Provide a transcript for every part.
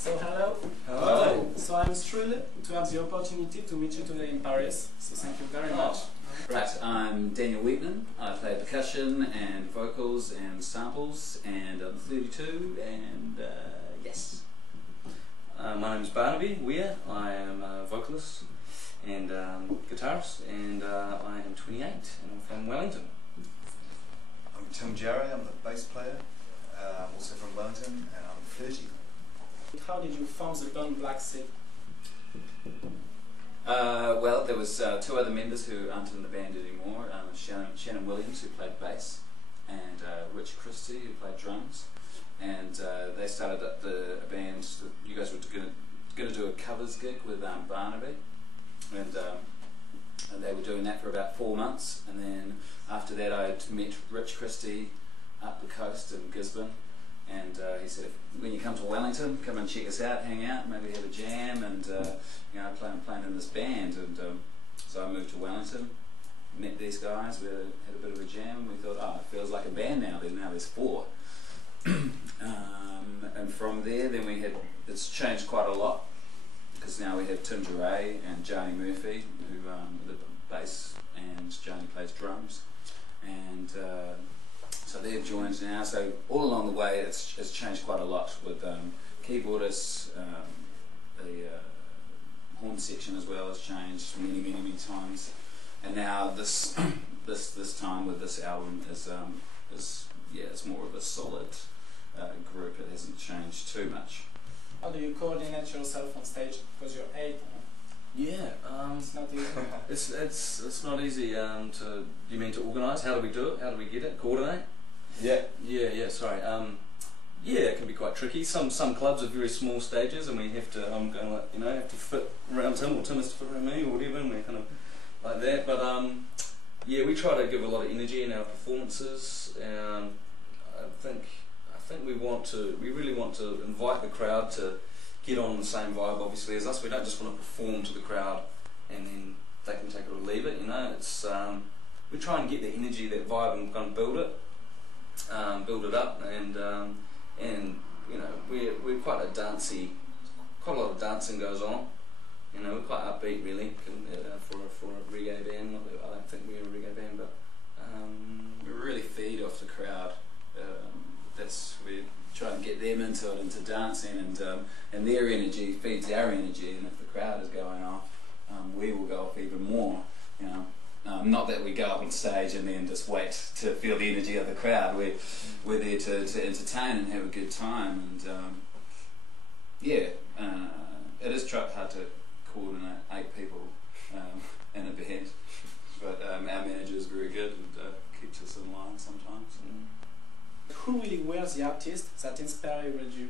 So hello. Hello. So I'm thrilled to have the opportunity to meet you today in Paris. So thank you very much. Right, I'm Daniel Wheatman. I play percussion and vocals and samples, and I'm 32, and yes. My name is Barnaby Weir. I am a vocalist and guitarist, and I am 28 and I'm from Wellington. I'm Tim Jarry. I'm the bass player, also from Wellington, and I'm 30. How did you form the band Black Sea? Well, there was two other members who aren't in the band anymore. Shannon Williams, who played bass, and Rich Christie, who played drums. And they started up a band. You guys were going to do a covers gig with Barnaby, and they were doing that for about 4 months. And then after that, I had met Rich Christie up the coast in Gisborne, and he said, when you come to Wellington, come and check us out, hang out, maybe have a jam, and you know, playing in this band. And so I moved to Wellington, met these guys, we had a bit of a jam, and we thought, oh, it feels like a band now. There's 4. And from there, then it's changed quite a lot, because now we have Tim Jarry and Johnny Murphy, who the bass, and Johnny plays drums, and so they've joined now. So all along the way, it's changed quite a lot with keyboardists. The horn section as well has changed many times, and now this time with this album is yeah, it's more of a solid group. It hasn't changed too much. How do you coordinate yourself on stage? Because you're 8. Yeah, It's not easy. it's not easy to. You mean to organise? How do we do it? How do we get it? Coordinate? Yeah. Sorry. Yeah, it can be quite tricky. Some clubs are very small stages, and we have to. I'm going like, you know, have to fit around Tim, or Tim has to fit around me, or whatever, and we're kind of like that. But yeah, we try to give a lot of energy in our performances. I think we really want to invite the crowd to get on the same vibe, obviously, as us. We don't just want to perform to the crowd and then they can take it or leave it, you know. It's we try and get the energy, that vibe, and kind of build it up, and you know, we're quite a lot of dancing goes on. You know, we're quite upbeat, really, for a reggae band. Not that I don't think we're a reggae band, but We really feed off the crowd. We try and get them into dancing, and their energy feeds our energy, and if the crowd is going off, we will go off even more, you know. Not that we go up on stage and then just wait to feel the energy of the crowd. We're there to entertain and have a good time, and yeah, it is hard to coordinate 8 people in a band, but our manager is very good and keeps us in line sometimes. Who really were the artists that inspired you?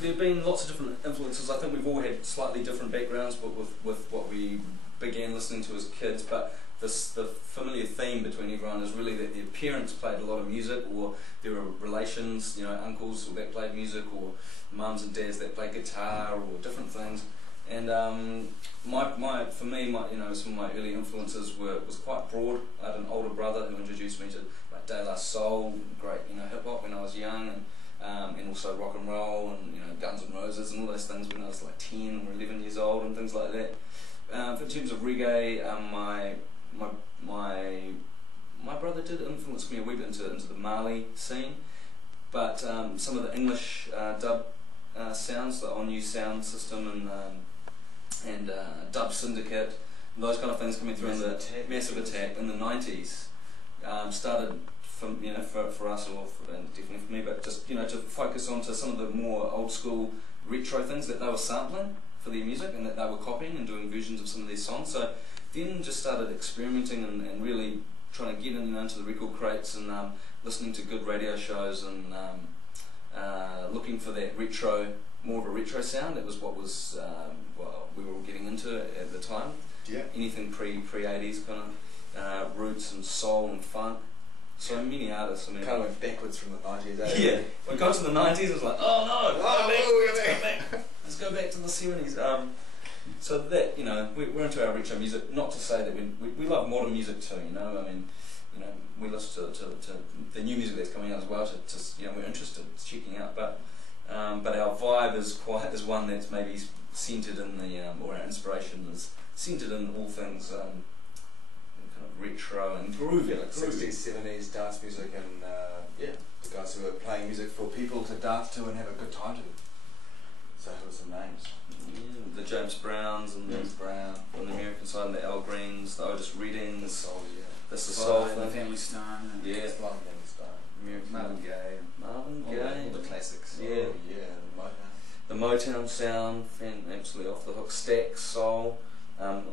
There have been lots of different influences. I think we've all had slightly different backgrounds, but with what we began listening to as kids. But the familiar theme between everyone is really that their parents played a lot of music, or there were relations, you know, uncles that played music, or mums and dads that played guitar, or different things. And for me, you know, some of my early influences was quite broad. I had an older brother who introduced me to like De La Soul, great, you know, hip hop when I was young, and also rock and roll, and you know, Guns N' Roses and all those things when I was like 10 or 11 years old and things like that. In terms of reggae, my brother did influence me a wee bit into the Mali scene, but some of the English dub sounds, the On You sound system, and Dub Syndicate, those kind of things coming through in the Massive Attack in the 90s started from, you know, for us, and definitely for me, but just, you know, to focus on to some of the more old school retro things that they were sampling for their music, and that they were copying and doing versions of some of these songs. So then just started experimenting and really trying to get in, you know, into the record crates, and listening to good radio shows, and looking for that retro, more of a retro sound. It was what was well, we were all getting into at the time. Yeah. Anything pre-80s kind of roots and soul and funk. So many artists. I mean, kind of went backwards from the 90s. Yeah, we got to the 90s. It was like, oh no, let's go back to the 70s. So that, you know, we're into our retro music. Not to say that we love modern music too. You know, I mean, you know, we listen to the new music that's coming out as well. To you know, we're interested in checking out. But but our vibe is one that's maybe centred in the or our inspiration is centred in all things kind of retro and groovy, like 60s, 70s dance music, and the guys who are playing music for people to dance to and have a good time to. So who are some names? Yeah, the James Browns and James Brown on the American side, and the Al Greens, the Otis Reddings, Soul, that's the soul The thing. Family Stone. And Yeah, Marvin Gaye. Marvin All Gaye, the classics. yeah, Oh, yeah, the Motown sound, absolutely off the hook. Stax, soul, in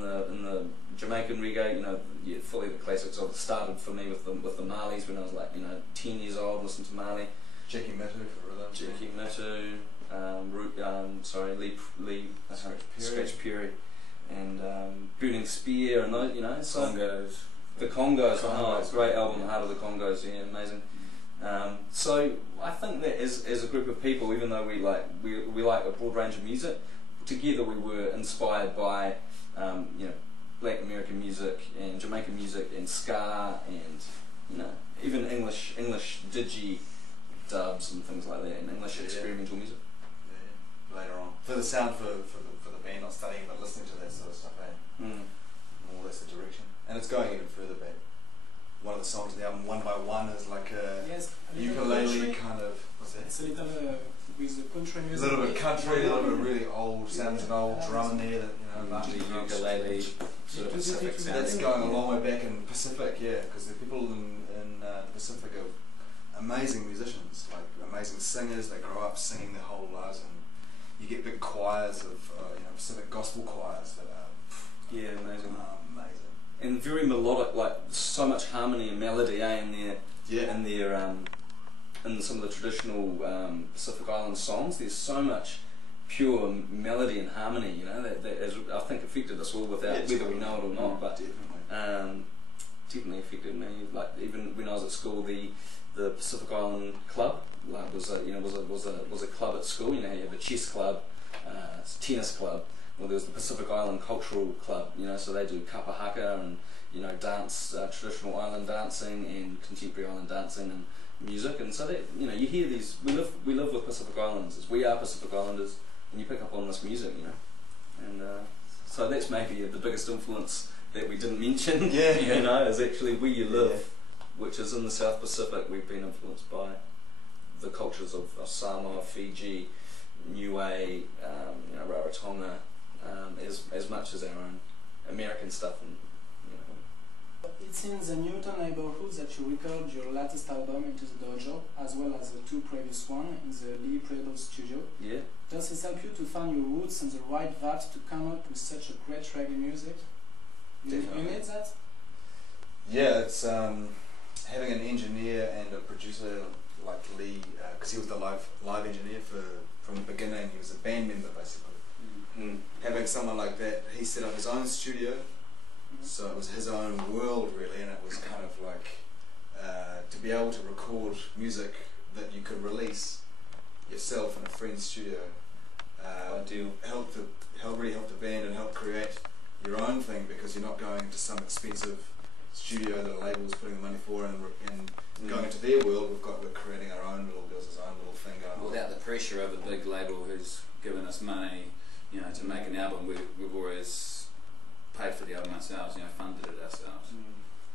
the Jamaican reggae, fully the classics. Of started for me with the Marleys when I was 10 years old, listening to Marley. Jackie Mittoo for rhythm. Jackie Mittoo, Lee Scratch Perry, and Burning Spear, and those, so Congos. the Congos, great album, Heart of the Congos, yeah, amazing. So I think that as a group of people, even though we like a broad range of music, together we were inspired by Black American music and Jamaican music and ska and even English digi dubs and things like that, and English experimental music. Yeah, later on. For the sound for the band, not studying but listening to that sort of stuff, more that's the direction. And it's going even further back. One of the songs on the album, One by One, is like a ukulele kind of, what's that? It's a little with the country A music. little bit country, a little bit really old, sounds an old drum in there that, The ukulele sort of Pacific sound. That's going a long way back in Pacific, because the people in Pacific are amazing musicians, like amazing singers. They grow up singing their whole lives, and you get big choirs of Pacific gospel choirs that are amazing. Amazing. And very melodic, like so much harmony and melody, in some of the traditional Pacific Island songs. There's so much pure melody and harmony, that has, I think, affected us all without whether we know it or not. But definitely affected me. Like even when I was at school, the Pacific Island Club was a club at school. You have a chess club, tennis club. Well, there was the Pacific Island Cultural Club. So they do kapa haka and dance, traditional island dancing and contemporary island dancing and music. And so that you hear these. We live with Pacific Islanders. We are Pacific Islanders, and you pick up on this music. And so that's maybe the biggest influence that we didn't mention. Is actually where you live, which is in the South Pacific. We've been influenced by the cultures of Samoa, Fiji, Niue, Rarotonga, as much as our own American stuff. And It's in the Newton neighborhood that you record your latest album, Into the Dojo, as well as the two previous ones in the Billy Prado studio. Yeah. Does this help you to find your roots and the right vibe to come up with such a great reggae music? You need that? Yeah, it's having an engineer and a producer like Lee, because he was the live engineer from the beginning. He was a band member basically. Having someone like that, he set up his own studio, so it was his own world really, and it was kind of like to be able to record music that you could release yourself in a friend's studio. Ideal. Really helped the band and help create your own thing, because you're not going to some expensive studio that a label's putting the money for and going into their world. We're creating our own little thing going on. Without the pressure of a big label who's given us money, to make an album, we've always paid for the album ourselves, funded it ourselves.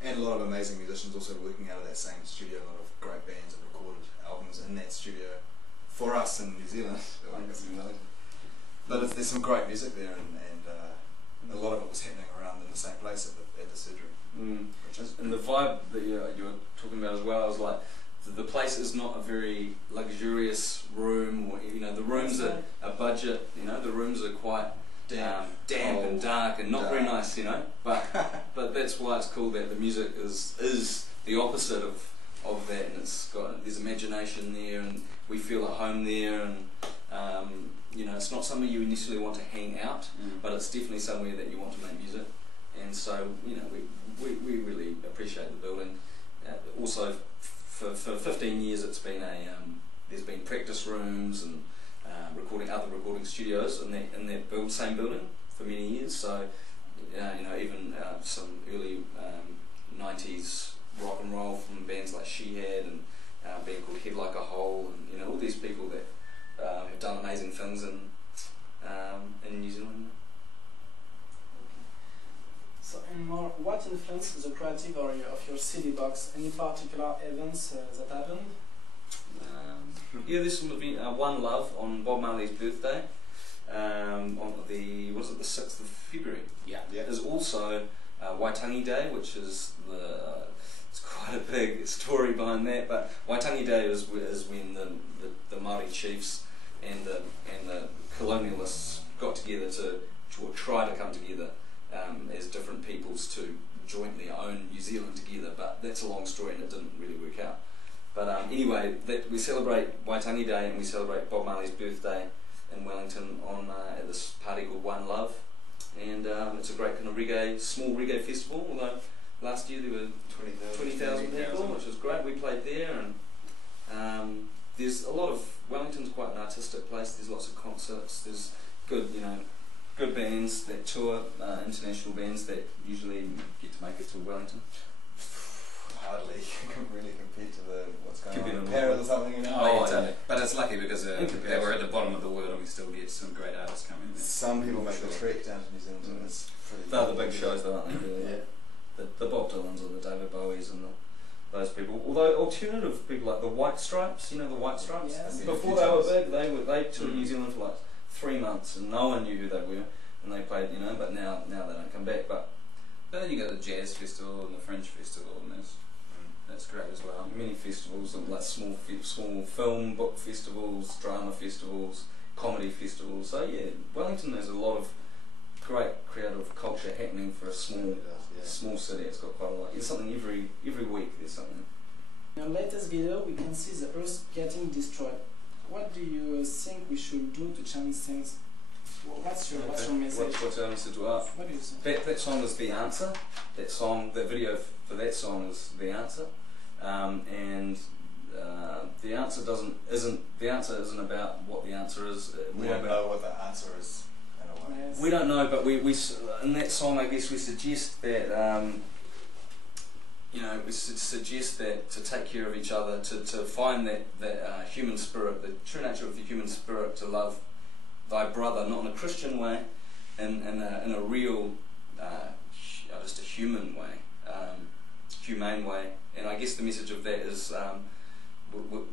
And a lot of amazing musicians also working out of that same studio. A lot of great bands have recorded albums in that studio for us in New Zealand. But there's some great music there, and a lot of it was happening around in the same place at the surgery. And the vibe that you were talking about as well, I was like, the place is not a very luxurious room, or the rooms are a budget. The rooms are quite damp and dark and not very nice. But that's why it's cool that the music is the opposite of that, and there's imagination there, and we feel at home there, and it's not somewhere you necessarily want to hang out, but it's definitely somewhere that you want to make music. And so we really appreciate the building. Also, for 15 years, it's been there's been practice rooms and other recording studios in that same building for many years. So even some early 90s rock and roll from bands like She Had, and a band called Head Like a Hole, and all these people that CD box. Any particular events that happened? Yeah, there's some event, One Love on Bob Marley's birthday, on the, was it the 6th of February? Yeah. There's also Waitangi Day, which is it's quite a big story behind that, but Waitangi Day is when the Māori chiefs and the colonialists got together or try to come together as different peoples to jointly own New Zealand together, but that's a long story and it didn't really work out. But anyway, we celebrate Waitangi Day and we celebrate Bob Marley's birthday in Wellington on at this party called One Love, and it's a great kind of small reggae festival, although last year there were 20,000 people, which was great. We played there, and there's a lot of, Wellington's quite an artistic place, there's lots of concerts, there's good bands that tour, international bands that usually get to make it to Wellington. Hardly really compete to what's Could be going on in in Paris or something, you know. Oh, yeah. but it's lucky because they were at the bottom of the world and we still get some great artists coming there. Some people make the trek down to New Zealand and it's pretty... They're the big shows though, aren't they? Really? Yeah. The Bob Dylans or the David Bowies and those people. Although alternative people like the White Stripes, you know the White Stripes? Yes. Before they were big, they toured New Zealand for like 3 months and no one knew who they were. And they played, but now they don't come back. But then you got the Jazz Festival and the Fringe Festival, and that's great as well. many festivals, like small film book festivals, drama festivals, comedy festivals. So yeah, Wellington has a lot of great creative culture happening for a small city. It's got quite a lot. There's something every week. There's something. In your latest video, we can see the Earth getting destroyed. What do you think we should do to change things? What's your message? What's our message? What do you think? That song is the answer. That video for that song is the answer. And the answer isn't about what the answer is. We don't know what the answer is in a way. Yes. We don't know, but we in that song, I guess we suggest that we suggest that to take care of each other, to find that human spirit, the true nature of the human spirit, to love thy brother, not in a Christian way, in a real, just a human way, humane way. And I guess the message of that is,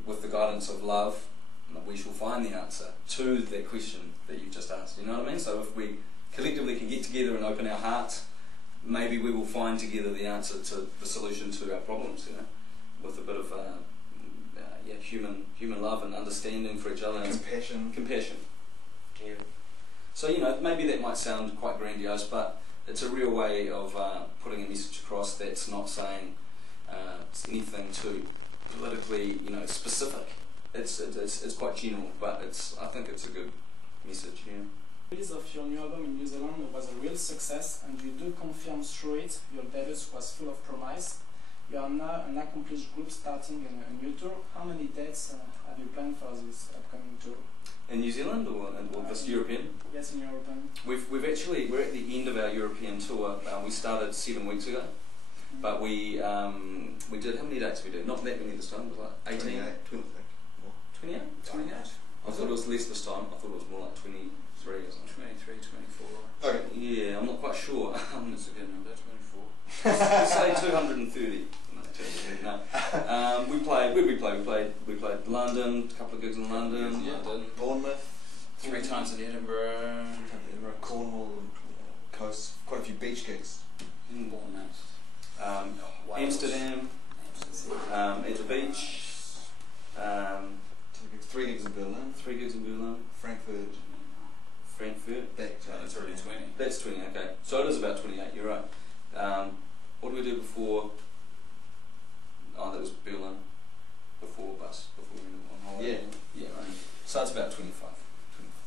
with the guidance of love, we shall find the answer to that question that you just asked. You know what I mean? So if we collectively can get together and open our hearts, maybe we will find together the answer to the solution to our problems. With a bit of human love and understanding for each other. Compassion. Yeah. So maybe that might sound quite grandiose, but it's a real way of putting a message across that's not saying anything too politically, specific. It's quite general, but I think it's a good message. Yeah. The release of your new album in New Zealand was a real success, and you do confirm through it your debut was full of promise. You are now an accomplished group starting a new tour. How many dates have you planned for this upcoming tour? In New Zealand or this European? Yes, in European. We're at the end of our European tour. We started 7 weeks ago, but we did, how many dates we did? Not that many this time. It was like 18, 28? I thought it was less this time. I thought it was more like 23 or something. 23, 24. Okay. Yeah, I'm not quite sure. That's a good number, 24. We'll say 230. No. We played. Where did we play? We played London. A couple of gigs in London. Yeah, Bournemouth. 3 times in Edinburgh. Cornwall, coast. Quite a few beach gigs. Bournemouth. Amsterdam. At the beach. 3 gigs in Berlin. 3 gigs in Berlin. Frankfurt. That's already 20. That's 20. Okay. So it is about 28. You're right. What did we do before? Oh, that was Berlin. Before we went on holiday. Yeah, right. So it's about 25,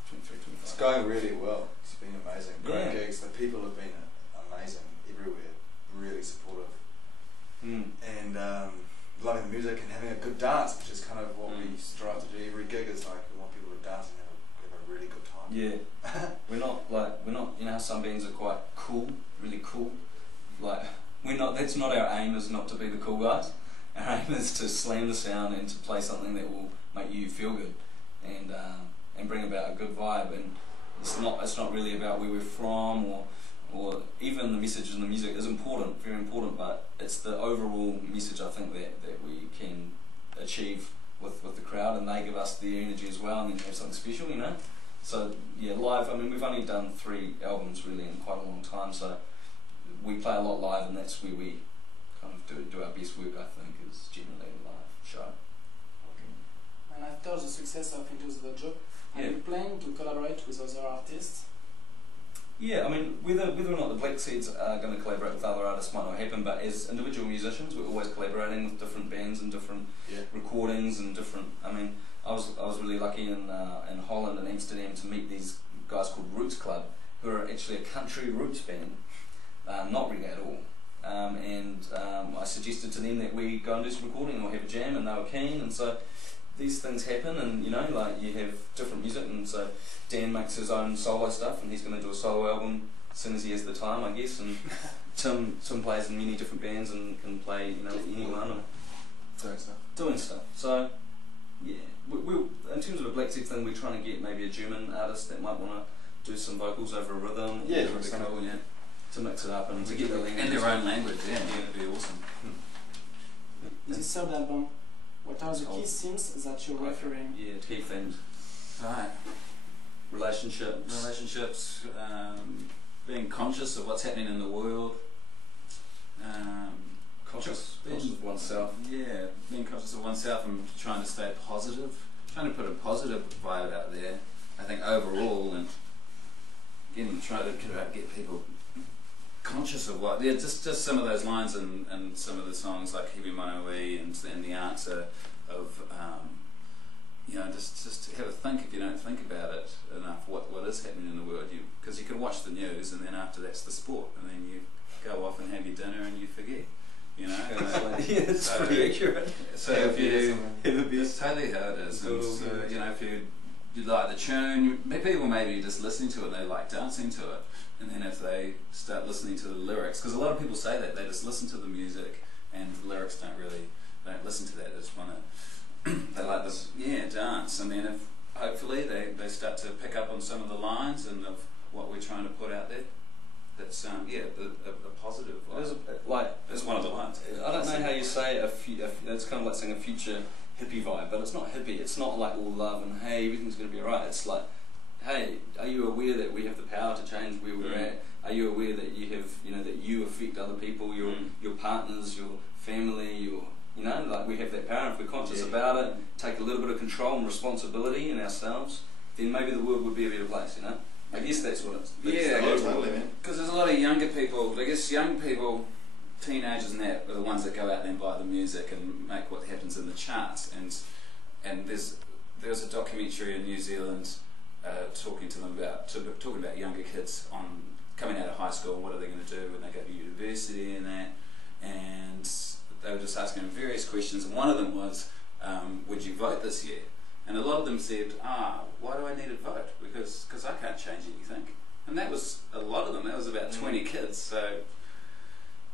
23, 25. It's going really well. It's been amazing. Great Yeah. gigs. The people have been amazing everywhere. Really supportive. And loving the music and having a good dance, which is kind of what we strive to do. Every gig is like we want people to dance and have a really good time. Yeah. we're not, how some bands are quite cool, really cool. That's not our aim, is not to be the cool guys. Our aim is to slam the sound and to play something that will make you feel good and bring about a good vibe. And it's not really about where we're from or or even the message in the music is important, very important, but it's the overall message I think that we can achieve with the crowd, and they give us their energy as well, and then you have something special, you know. So yeah, live, I mean, we've only done 3 albums really in quite a long time, so we play a lot live, and that's where we kind of do our best work, I think, is generally a live show. Okay. And after the success of Into the Dojo, are you planning to collaborate with other artists? Yeah, I mean, whether or not the Black Seeds are going to collaborate with other artists might not happen, but as individual musicians, we're always collaborating with different bands and different recordings and different. I mean, I was really lucky in Holland and Amsterdam to meet these guys called Roots Club, who are actually a country roots band, not reggae at all. I suggested to them that we go and do some recording or have a jam, and they were keen, and so these things happen, and you know, like you have different music, and so Dan makes his own solo stuff, and he's going to do a solo album as soon as he has the time, I guess, and Tim plays in many different bands and can play, you know, anyone or doing stuff. So yeah, we in terms of a Black Seed thing, we're trying to get maybe a German artist that might want to do some vocals over a rhythm. Yeah, that would be cool, yeah. To mix it up and to get the language. In their own language, yeah, that'd be awesome. In this third album, what are the key themes that you're referring? Yeah, key themes. Right. Relationships, being conscious of what's happening in the world. Conscious of oneself. Yeah, being conscious of oneself and trying to stay positive. Trying to put a positive vibe out there. I think overall, and again, try to get people conscious of what, yeah, just some of those lines and some of the songs like Heavy Moe and the answer of, you know, just have a think if you don't think about it enough, what is happening in the world, because you can watch the news and then after that's the sport, and then you go off and have your dinner and you forget, you know. Yeah, it's so, pretty accurate. So if you, that's totally how it is, and so, you know, if you like the tune, people maybe just listening to it and they like dancing to it. And then if they start listening to the lyrics, because a lot of people say that, they just listen to the music and the lyrics don't listen to that, they just want to, they like this, dance. And then if, hopefully they start to pick up on some of the lines and of what we're trying to put out there. That's, a positive vibe. It's one of the lines. I don't know how you say it's kind of like saying a future hippie vibe, but it's not hippie, it's not like all love and hey, everything's going to be alright. It's like, hey, are you aware that we have the power to change where we're at? Are you aware that you have, you know, that you affect other people, your partners, your family, you know, like we have that power. If we're conscious about it, take a little bit of control and responsibility in ourselves, then maybe the world would be a better place, you know? I guess that's what it's. Because there's a lot of younger people, I guess young people, teenagers and that, are the ones that go out there and buy the music and make what happens in the charts. And there was a documentary in New Zealand talking about younger kids on coming out of high school, what are they going to do when they go to university and that, and they were just asking them various questions, and one of them was, would you vote this year? And a lot of them said, why do I need to vote? Because I can't change anything. And that was a lot of them. That was about 20 kids. So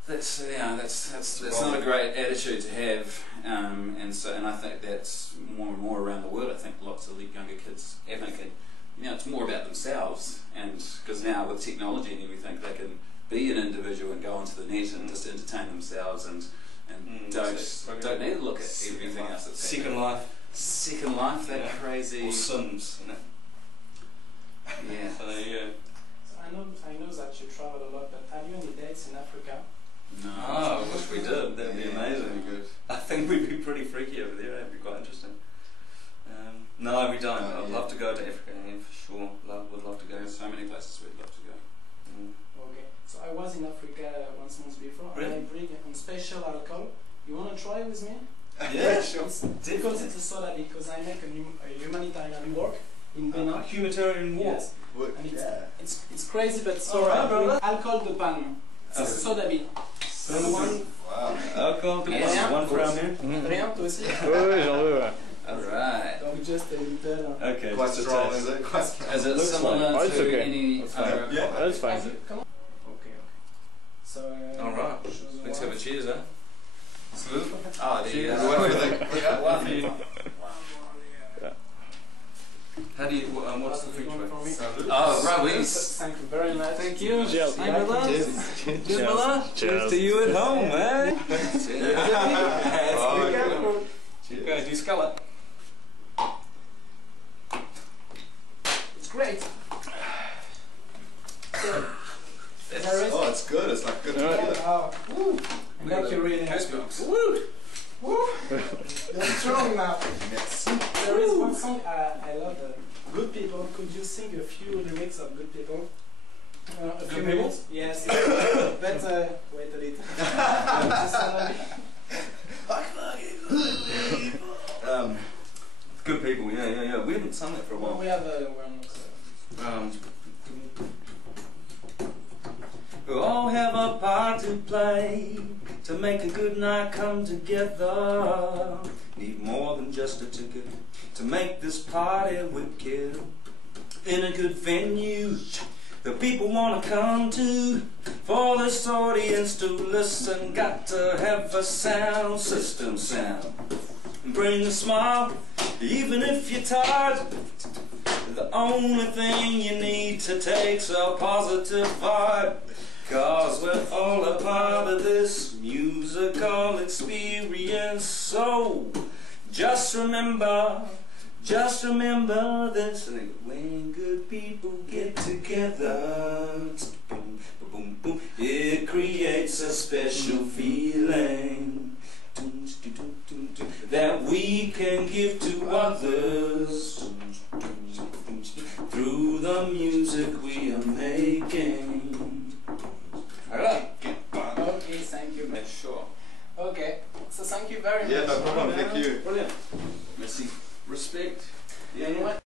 that's not a great attitude to have. And I think that's more and more around the world. I think lots of younger kids think, you know, it's more about themselves. And because now with technology and everything, they can be an individual and go onto the net and just entertain themselves and don't need to look at everything else that's happening. Second Life, that crazy. Or Sims, you know. Yeah. So I know that you travel a lot, but have you any dates in Africa? No. I wish we did. That'd be amazing. Good. I think we'd be pretty freaky over there. That'd be quite interesting. No, we don't. I'd love to go to Africa, for sure. Would love to go. There's so many places we'd love to go. Okay. So I was in Africa once months before, and I bring a special alcohol. You want to try with me? Yeah, sure. It's difficult to soda because I make a humanitarian work in Benin. A humanitarian war? Yes. And it's crazy, but it's alright. Alcohol de palme. Soda bean. Wow. Alcohol de palme. One for our man. Rien, toi aussi? Oui, j'en veux, ouais. Alright. Donc just a little. Okay. Quite strong, is it? Is it similar it's to okay. any other? Yeah, that's fine. Come on. Okay. So. Alright. Let's have a cheers, huh? Salute. Oh, cheers. We got one. How do you? What's the feature? For me? Oh, right. Thank you very much. Thank you. Cheers. Hey, brother. Cheers. Cheers, brother. Cheers to you at home, eh? Cheers. Go, do you skull it? It's great. Oh, it's good. It's like good. Oh, woo. And Look at that you really those happy. books. Woo. Woo. You're strong now. Yes. There is one song I love, Good People. Could you sing a few lyrics of Good People? A few People? minutes? Yes. But wait a little. Good people, yeah. We haven't sung that for a Well, while. we have we're not. We all have a part to play to make a good night come together. Need more than just a ticket to make this party wicked. In a good venue the people want to come to, for this audience to listen. Got to have a sound system sound. Bring a smile even if you're tired. The only thing you need to take's a positive vibe, 'cause we're all a part of this musical experience. So just remember this. When good people get together, it creates a special feeling that we can give to others through the music we are making. Alright. Okay, thank you. Yeah, sure. Okay, so thank you very much. Yeah, no problem. Thank you. Brilliant. Merci. Respect. You know what?